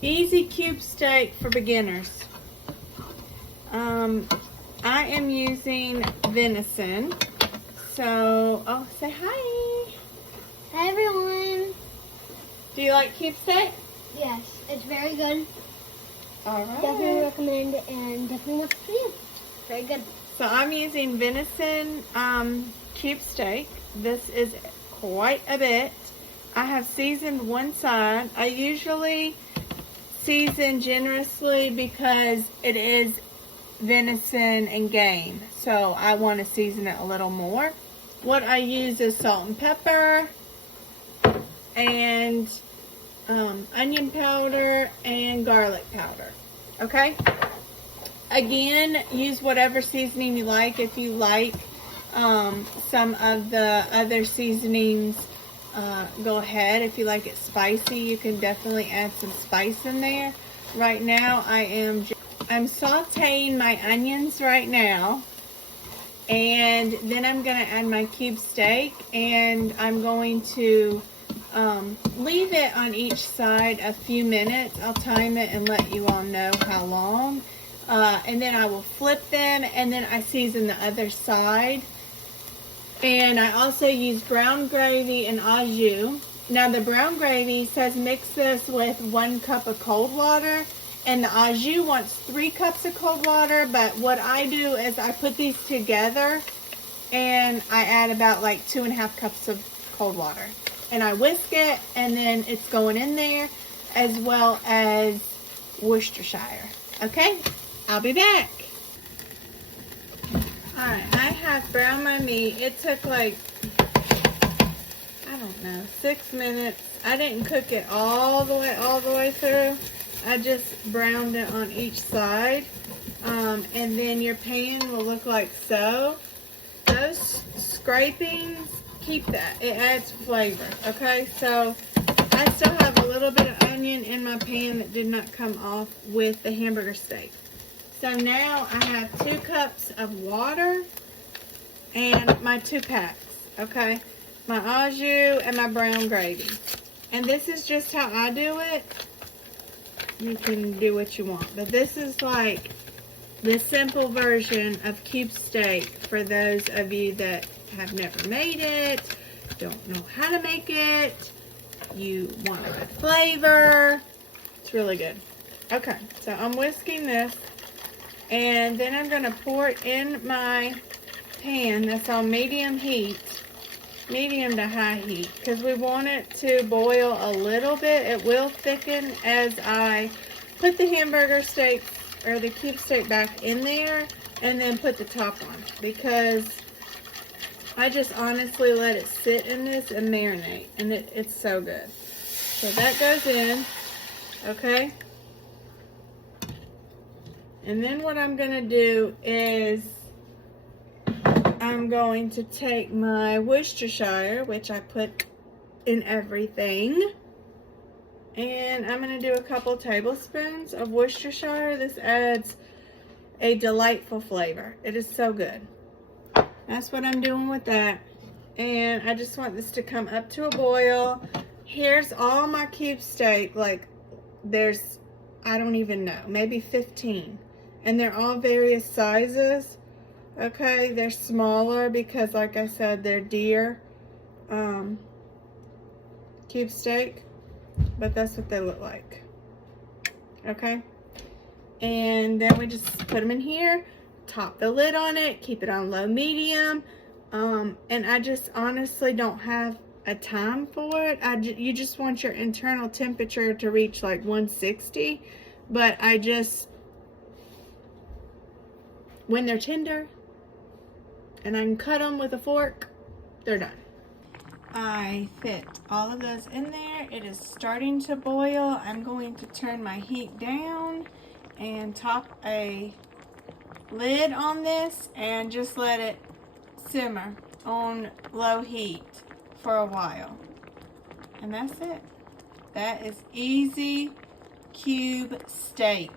Easy cube steak for beginners. I am using venison. So, oh, say hi. Hi everyone. Do you like cube steak? Yes, it's very good. All right. Definitely recommend and definitely watch the video. Very good. So I'm using venison cube steak. This is quite a bit. I have seasoned one side. I usually season generously because it is venison and game, so I want to season it a little more. What I use is salt and pepper and onion powder and garlic powder. Okay, again, use whatever seasoning you like. If you like some of the other seasonings, go ahead. If you like it spicy, you can definitely add some spice in there. Right now I'm sauteing my onions right now, and then I'm going to add my cube steak, and I'm going to leave it on each side a few minutes. I'll time it and let you all know how long, and then I will flip them, and then I season the other side. And I also use brown gravy and au jus. Now the brown gravy says mix this with 1 cup of cold water, and the au jus wants 3 cups of cold water, but what I do is I put these together and I add about like 2.5 cups of cold water. And I whisk it, and then it's going in there, as well as Worcestershire. Okay, I'll be back. Alright, I have browned my meat. It took like, I don't know, 6 minutes. I didn't cook it all the way through. I just browned it on each side. And then your pan will look like so. Those scrapings, keep that. It adds flavor, okay? So I still have a little bit of onion in my pan that did not come off with the hamburger steak. So now I have 2 cups of water and my 2 packs, okay? My au jus and my brown gravy. And this is just how I do it. You can do what you want. But this is like the simple version of cube steak for those of you that have never made it, don't know how to make it, you want a good flavor. It's really good. Okay, so I'm whisking this. And then I'm going to pour it in my pan that's on medium heat, medium to high heat, because we want it to boil a little bit. It will thicken as I put the hamburger steak or the cube steak back in there and then put the top on, because I just honestly let it sit in this and marinate, and it's so good. So that goes in, okay? And then what I'm going to do is I'm going to take my Worcestershire, which I put in everything, and I'm going to do a couple tablespoons of Worcestershire. This adds a delightful flavor. It is so good. That's what I'm doing with that. And I just want this to come up to a boil. Here's all my cube steak. Like, there's, I don't even know, maybe 15. And they're all various sizes. Okay, they're smaller because, like I said, they're deer cube steak. But that's what they look like. Okay. And then we just put them in here. Top the lid on it. Keep it on low medium. And I just honestly don't have a time for it. You just want your internal temperature to reach like 160. But I just, when they're tender and I can cut them with a fork, they're done. I fit all of those in there. It is starting to boil. I'm going to turn my heat down and top a lid on this and just let it simmer on low heat for a while. And that's it. That is easy cube steak.